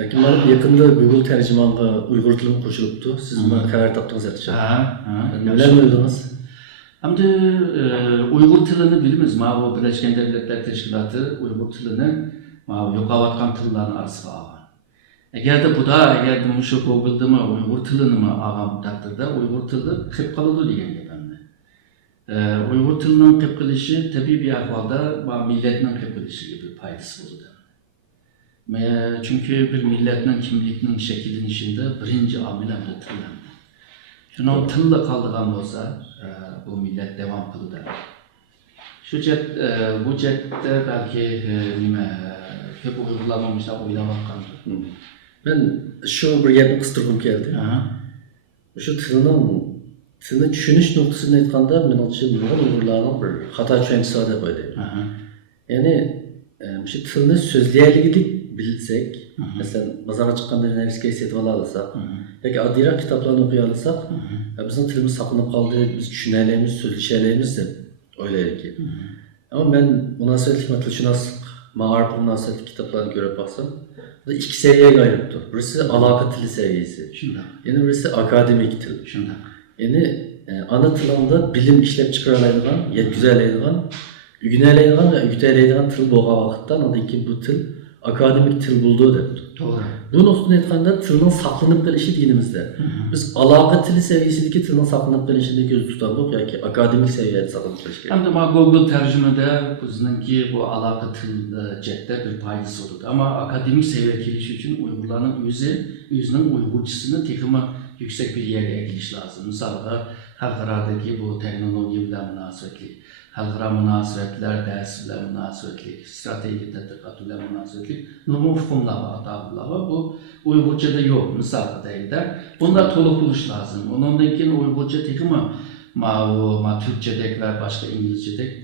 Erkin Hanım yakında Google tercümanlığı Uygur tilini koşuluptu. Siz bana haber taptınız etçe. Neler mi öldünüz? Hamda Uygur tilini bilimiz. Bu Birleşken Devletler Teşkilatı Uygur tilini yo'qolayotgan tillarni arasına algan. Eğer de bu da şu Google'da mı Uygur tilini mi algan takdirde Uygur tili kayıp kalıdı degan gapimni. Uygur tilinin kayıp kılışı tabii bir ahvalda milletinin kayıp kılışı gibi paydası oldu. Çünkü bir milletin kimlikinin şekillenişinde birinci amil hem de tillandı. Şunu tilla kaldıgan olsa bu millet devam kıldı. Bu cette belki köp uygulamamışlar oylamakandır. Ben şu bir yerine kıstırgım geldi. Şu tilini düşünüş noktasını aytkanda men alçı Uygurlarning bir hata tushunchasi deb o'ylayman. Yani şu tilni so'zlayaligilik bilsek, mesela bozorga chiqqanda nersiga setib olaolsak, yoki oddiyroq kitoblarni o'qiy olsak, bizning tilimiz saqlanib qoldi, biz tushunaylik, so'zlashalaymiz deb o'ylaylik. Ama ben münasebetlik ve tilshunoslik, ma'arif münasebetlik kitaplarını görüp baksam, bu iki seviyeye ayrıldı. Birisi alaka tili seviyesi. Yani birisi akademik til. Yani ana tilinde bilim işlep çıkarılaydigan, yetküzeylaydigan, ügüneylaydigan ve ügüteylaydigan til boğa vakittan, ondan ki bu til akademik til bulduğu depti. Doğru. Bu noktada aytkanda tilin saqlanıp kalışı dinimizde. Biz alaka tili seviyesindeki tilin saqlanıp kalışında göz tutardık yoki akademik seviyede saqlanıp kalış gerek. Hem de Google tercümede bizninki bu alaka til cette bir paydası oldu. Ama akademik seviye keliş için Uygurların yüzünün Uygurçısını tekimi yüksek bir yere ekiliş lazım. Mesela halkaradaki bu teknoloji bilen münasebetli, halkara münasebetler, ders bilen münasebetli, strateji tedrikat bilen münasebetli, numun fukumlar var, tabirler var. Bu Uygurca'da yok, misal değil de. Bunlar toluk buluş lazım. Ondan sonra Uygurca tekimi Türkçedek ve başka İngilizcedek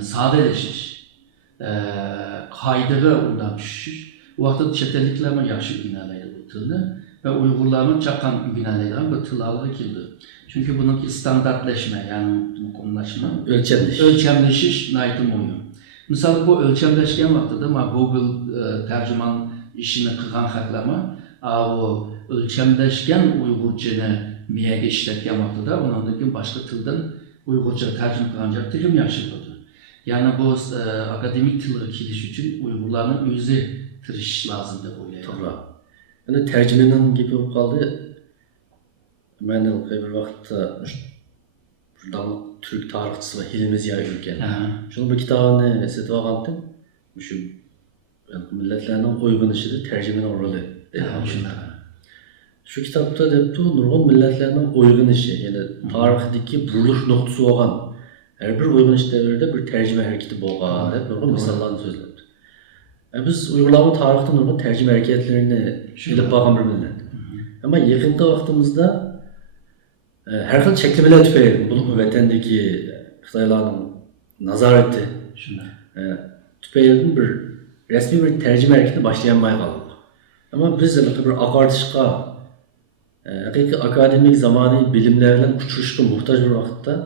sadeleşiş, kaydığı ondan düşüş. O vakit çeteliklerime yaxşı ügüneleydi bu tilni ve Uygurlarının çakan ügüneleydiğin bu tillarlığı kildi. Çünkü bununki standartleşme, yani mukumlaşma, ölçemleşiş naydım oyun. Misal bu ölçemleşken vaxtıda Google tercüman işini kılgan haklama, bu ölçemleşken Uygurca'nı miyege işletken vaxtıda onundaki başka tilden Uygurca tercüme kılınacak tilim yaşıldı. Yani bu akademik tilleri kiliş için Uygurların yüzü tırış lazım da oylayalım. Tabii. Yani tercümenin gibi olup kaldı. Ben de bir vakitte Türk tarihçisi ve Hilmi Ziya Ülken. Şunun bir kitabını setip algandım. Şu milletlerinin oyg'unishida tercümenin rolü. Şu kitapta depti nurg'un milletlerinin oyg'unishi, yani tarixdagi burilish noktasi bo'lgan her bir oyg'unish davrida bir tercüme hareketi bo'lgan deb nurg'un misollarni so'zlabdi. Biz Uygurlarning tarixda nurg'un tercüme hareketlerini bilib bo'lgan bir millet. Ama yakında vaktimizde her xil çeklemeler tüpeydi. Bunu vatandagi Xitoylarning nazareti tüpeydi bir resmi bir tercüme hareketi başlayanmay kaldık. Ama biz bir akartışka, akademik zamani bilimlerden uçuşka muhtaç bir vakitte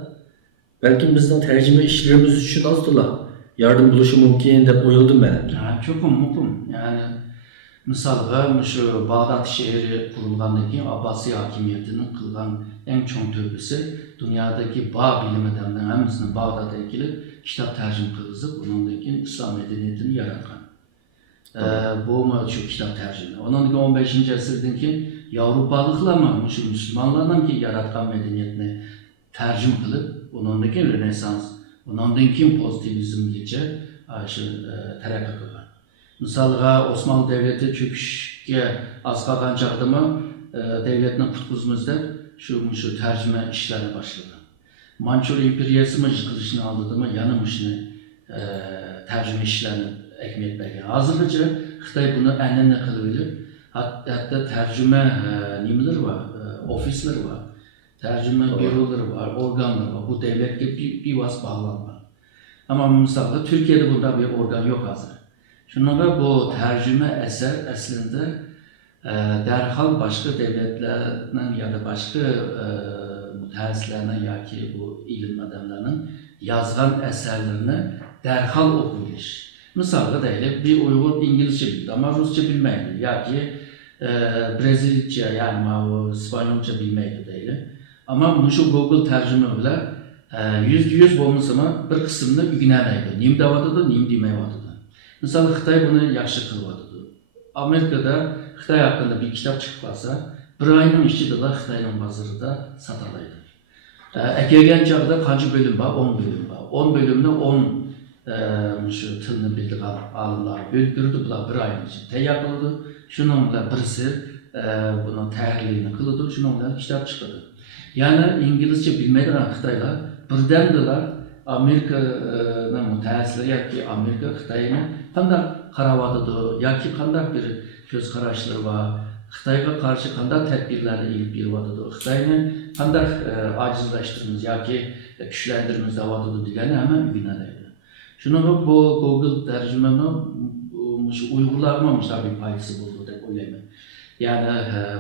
belki bizden tercüme işlerimiz için azdılar. Yardım buluşu mümkün de oyuldum ben. Çok mümkün. Yani misalga şu Bağdat şehri kurulgandaki Abbasi hakimiyetinin kılgan en çoğun töbüsü dünyadaki bağ bilim adamlarının hepsinin Bağdat'a ilgili kitap tercüme kılısı bunundaki İslam medeniyetini yaratkan. Bu şu kitap tercüme. Onundaki 15. asırdaki Avrupalıklarla şu Müslümanlarla ki yaratkan medeniyetini tercüme kılıp onundaki Rönesans, onundaki pozitivizm gece terakki kılgan. Misalga Osmanlı Devleti çöküşke az kalgan çağdımı devletinin kutbuzumuzda şu tercüme işlerine başladı. Mançur İmperiyasımı yıkılışını aldığımı yanımışını tercüme işlerini ekmek belge. Hazırlıca Xitay bunu enine kılıbilir. Hatta tercüme nimeleri var, ofisleri var, tercüme büroları var, organları var. Bu devletle bir vas bağlanma. Ama misalda Türkiye'de bunda bir organ yok hazır. Şunlara bu tercüme eser aslında derhal başka devletlerinin ya da başka mütehassislerinin ya ki bu ilim adamlarının yazgan eserlerini derhal okuyuş. Misalga deyli, bir Uygur İngilizce bildi ama Rusça bilmeydi. Ya ki Brezilya yani İspanyolca bilmeydi deyli. Ama şu Google tercüme bile %100 olmasına bir kısmını ügüneleydi. Nim davadıdı, nim demeyvadıdı. Mesela Xitay bunu yaxşı kılvadıdı. Amerika'da Xitay hakkında bir kitap çıkıp kalsa, bir ayının içinde de Xitay'ın bazarında satalaydı. Egeyen çağda kaçı bölüm var? 10 bölüm var. 10 bölümde 10 şu tılını bildiği alımlar bölürdü. Bunlar bir ayın için teyar kıldı. Şununla birisi bunun təhlilini kıldı. Şununla kitap çıktı. Yani İngilizce bilmeden Xitaylar birdendiler Amerika'nın müteessisleri ya ki Amerika Xitay'ını qanday qaravadıdı ya ki qanday bir göz qarashları var. Xitayga karşı qanday tədbirlərni ilib beriyotidi, Xitayni qanday acizləşdirimiz yoki kuchlantirimiz davatıdı degani hamma ügünələydi. Şunu bu Google tərcümənin Uygurlarga bir faydası buldu deb o'ylayman. Yani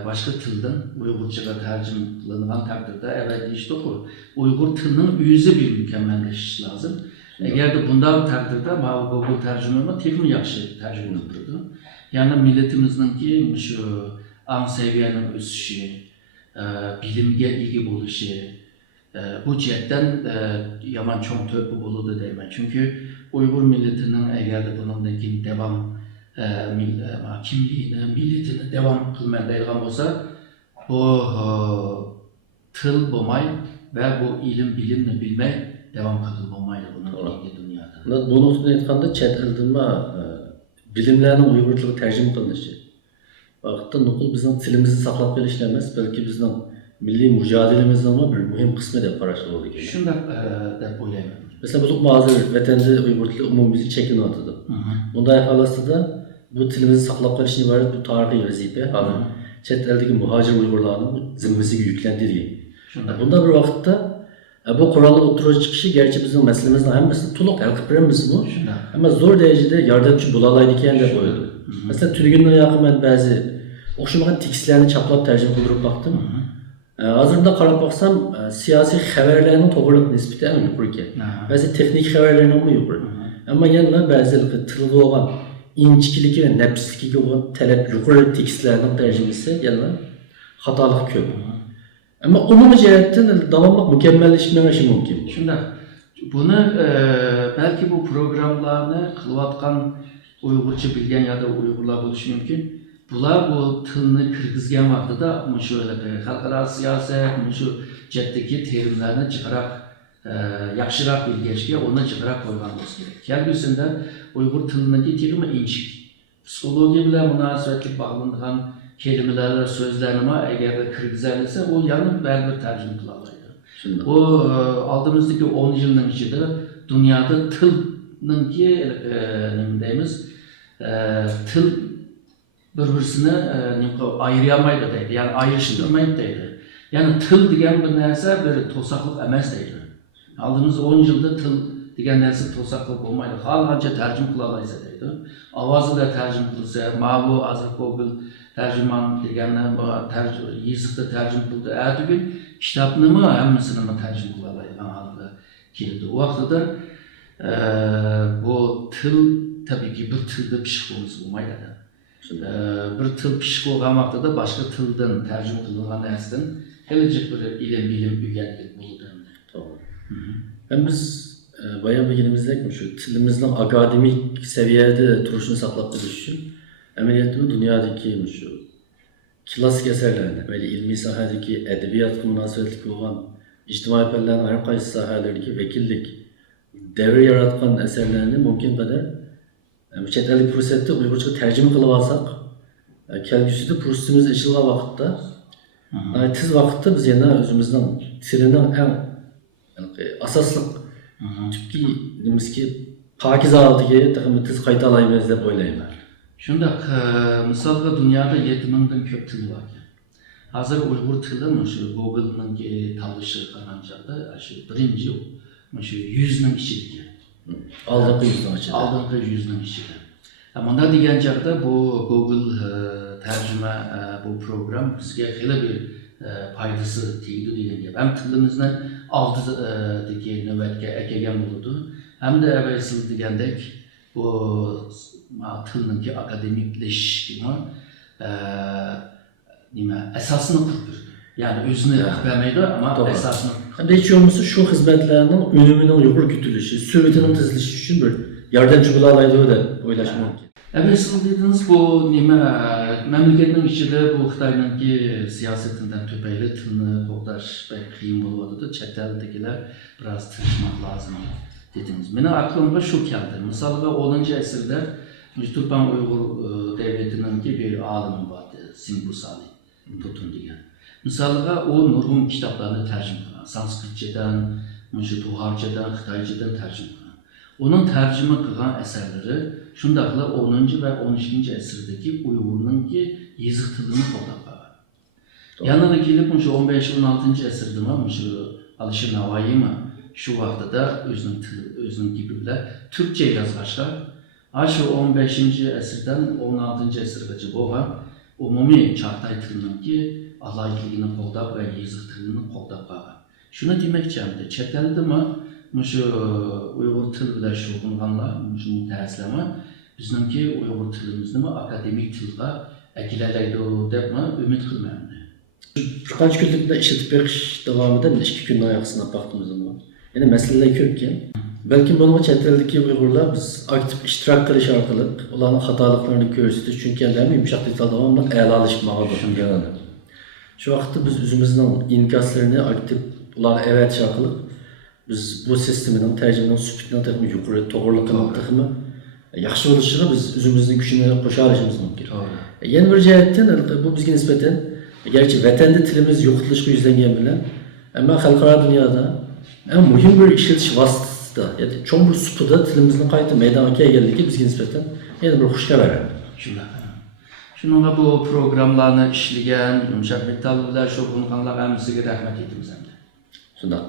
başka tilden Uygurcaga tercüme kılınan takdirde evet işte bu Uygur tilinin yüzü bir mükemmelleşiş lazım. Eğer de bundan takdirde Google tercümemi tekmi yaxşı tercüme yapırdı. Yani milletimizin ki şu an seviyenin ösüşü, bilimge ilgi buluşu, bu cihetten yaman çok töpü buludu deymen. Çünkü Uygur milletinin eğer de bunun devam kimliğini, milletini devam kılmayacağım olsa bu tıl bulmay ve bu ilim bilimini bilmey devam kılmaydı bunun dünyada. Bu noktada etkanda chet eldirme bilimlerini Uygur tili tercüme kılınışı. Vakitte nukul bizim tilimizi saklap gelişlemez, belki bizim milli mücadelemizden ama bir mühim kısmı da paraşlı oldu. Şunda da oylayayım. Mesela bu bazı vatanda Uygur tili umumi çekin atıdı. Bunda yakalasında da bu tilimizi saklap kalışın ibaret bu tarihi vazife. Chet eldeki muhacir Uygurlarının zimmesi yüklendi diye. Bunda bir vakitte bu kurallı oturucu çıkışı gerçi bizim meselemizden hemmesi tuluk el kıpırımız mı? Ama zor derecede yardımcı bulalaydıkken de koydu. Mesela Tülgün'ün yakın ben bazı okşamakan tekstlerini çaplap tercüme kılırıp baktım. Hazırda qarab baksam siyasi haberlerinin to'g'rilik nisbati ham yuqori ekan. Ba'zi texnik haberlarning ham yuqori. Ammo yana ba'zi tilga bo'lgan inchikiligi va nafsligiga bo'lgan talab yuqori tekstlarning tarjimasi yana xatolik ko'p. Ammo umumiy jihatdan davomli mükemmelleşmesi mumkin. Shunda buni belki bu programlarni qilayotgan Uyg'urcha bilgan ya da Uyg'urlar bo'lishi mumkin. Bular bu tilni kirgizgan vaqtida shu xalqaro siyoset, shu chetdagi terimlarni jiqroq, yaxshiroq bilgachga uni jiqroq qo'ygan bo'lishi kerak. Kelgusida Uyg'ur tilining terimi inchik. Psixologiya bilan munosabatli bog'langan kelimeler ve so'zlarni agar kirgizilsa, u yana baribir tarjima qila oladi. Bu oldimizdagi 10 yilning ichida dunyoda tilninki nima deymiz? Til bir-birisini ayıramaydı deydi. Yani ayrıştırmaydı deydi. Yani til degan bir narsa bir to'saqliq emas deydi. Aldığımız 10 yılda til degan narsa to'saqliq bo'lmaydi. Xohlagancha tarjima qila olsa deydi. Ovozida tarjima qilsa, bu hozir Google tercüman deganlar yezikda tarjima qildi. Bugun kitobni hammasini tarjima qila oladigan holga keldi. U vaqtida bu til tabii ki bir tilda pishiq bo'lmaydi. Bir til pishiq bo'lgan vaqtida boshqa tildan tarjima qilingan narsadan kelajak bir bilim o'rganib bo'ladi. To'g'ri. Hem biz bayan bilgimizdek şu tilimizin akademik seviyede duruşunu saklap duruş için ameliyatı dünyadaki şu klasik eserlerinde böyle ilmi sahadaki edebiyat münasebetli olan ictimai fellerin her kaysi sahalardaki vekillik devre yaratkan eserlerini mümkün kadar chet ellik fursatda Uygurca tercüme kılıp alsak kelgüsüde fursatımız işilgan vakitte tiz vakitte biz yana özümüzden tilinin en asaslık tüpki nimizki pakiz aldığı takımı tiz kayıt alayımız deb o'ylayman. Shundaq misalga dunyoda 7000dan ko'p til bor. Hozir Uyg'ur tili shu Google'ning tanlashi qilganchada shu birinchi shu 100 ning ichida. Oldingi 100 ning ichida. Oldingi 100 ning ichida. Bunda degan chaqda bu Google tercüme bu program bizga xeyli bir foydasi tegdi degan gap. Ham tilimizni oldidagi navbatga kelgan bo'ldi. Hamda avval degandek bu bu tılınki akademikleşme esasını kurdur. Yani özünü vermeydi ama esasını. Hiç olmasa şu hizmetlerinin önümünün yukarı kütülüşü, süretinin tezleşi için bir yardımcı bulalaydı da oylaşmak mümkün. Evet, siz dediniz bu memleketin içinde bu Xitay'nınki siyasetinden tüpeyle tılını toplaş pek kıyım buluyordu. Chet eldekiler biraz tırışmak lazım dediniz. Benim aklımda şu geldi. Mesela 10. əsrdə Türkmen Uygur devletinin bir alımı vardı. Singbusali tutun diyen. Mesela o nurhum kitaplarını tercüme kılan. Sanskritçeden, Tuharcadan, Xitaycadan tercüme kılan. Onun tercüme kılan eserleri şundakla 10. ve 12. əsrdeki Uygur'un ki yazık tılını toplap var. Yanına gelip 15-16. əsrdə Alişir Navai mi şu vaxtda da özünün gibi bile Türkçe yazmışlar. Aşı 15. əsrdən 16. əsrgacha bo'lgan umumiy Çağatay tilinin ki alaylıqını qoldab ve yazık tilini qoldab var. Şunu demekçiyimdi. Chet eldə şu Uygur til bilan shug'ullanganlar, şu mutaxassislar bizningki Uygur tilimizni akademik tilga egilalaydi deb umid qilmayman. Bir qancha kunlikda ishlatib berish davomida 2 kun oyoqsina baxtimiz bor. Yani meseleler köpken. Belki bunun chet eldeki Uygurlar biz aktif iştirak qilish orqali ularning xatoliklarini ko'rsatish çünkü ellerimi yumshoq tilda davomli e'lolashmoqqa tushungan. Şu vaqtda biz o'zimizning inkaslarını aktif ularga avatish orqali biz bu sistemin tercümenin sübutini takımı yukarı to'g'riliqini takımı yaxshi bo'lishini biz o'zimizning kuchini qo'sha olishimiz mumkin. Yana bir jihatdan bu bizga nisbatan gerçi vatanda tilimiz yo'qotilishga yuzlangan bilan ammo xalqaro dunyoda en muhim bir işletish vositasida, yani cho'ng bir supida tilimizning qayta maydonga kelganligi bizga nisbatan yana bir xush xabar. Shunga bu programlarni ishlagan, yumshoq metallar shug'ullanganlar hammasiga rahmat aytamiz endi. Shunday.